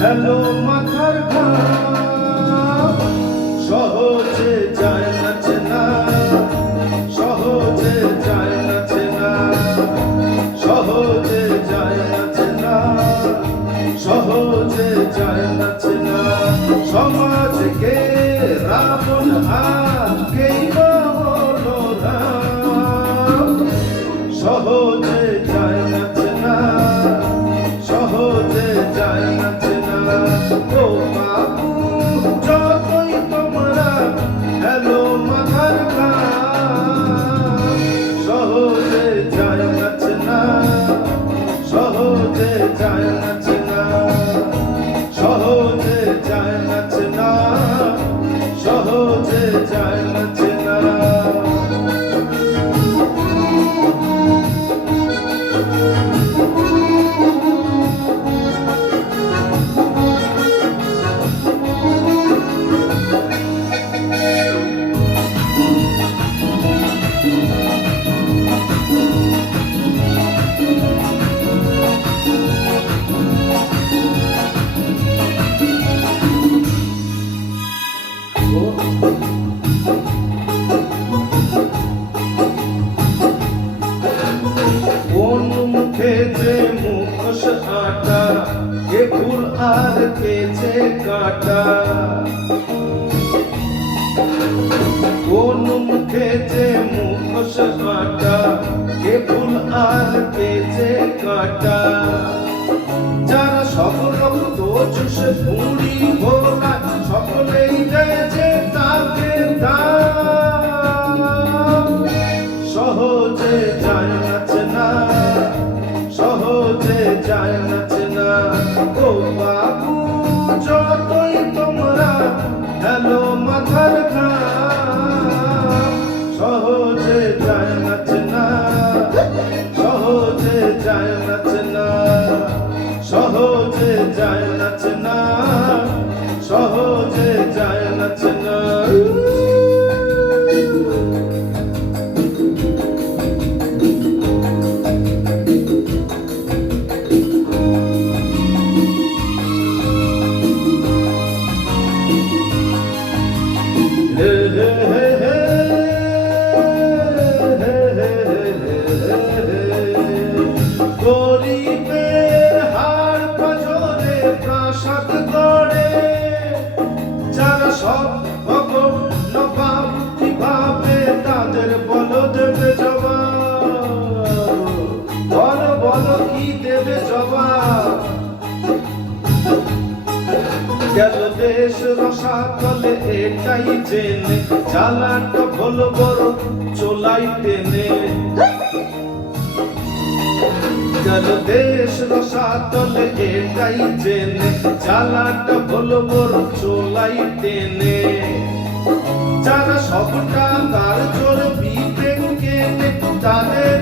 Hello মাথার ঘাম সহজে যায় না চেনা, সহজে যায় না চেনা, সহজে যায় না চেনা, সহজে যায় না চেনা। সমাজকে রাবণ আজকেই বলো রাম, সহজে যায় না চেনা, সহজে যায় না চেনা। ও বাবু যতই তোমরা হ্যালো মাথার ঘাম সহজে যায় না চেনা, সহজে যায় না চেনা, সহজে যায় না চেনা, সহজে যায় না চেনা। কোন মুখে যে মুখোশ আটা, কে ফুল আর কে যে কাটা। কোন মুখে যে মুখোশ আটা, কে ফুল আর কে যে কাটা। যারা সকল রক্ত চুষে পুরি ভোলা, সকলেই দেয় যে তাকে দাম। সহজে যায় না চেনা, সহজে যায় না চেনা। ও বাবু যতই তোমরা হ্যালো মাথার ঘাম সহজে যায় না চেনা, সহজে যায় না চেনা, সহজে যায় না চেনা, সহজে যায় না চেনা। গরিবের হাড় পাঁজরে প্রাসাদ গড়ে, যারা সব ভগবান নবাব কিভাবে তাদের বলো দেবে জবাব। বলো বলো কি দেবে জবাব। গেল দেশ রসাতলে এটাই জেনে, চালাটা হলো বড় চোলাই টেনে। গেল দেশ রসাতলে এটাই জেনে, চালাটা হলো বড় চোলাই টেনে। যারা সবটা তার জোর বিবেক কেনে, তাদের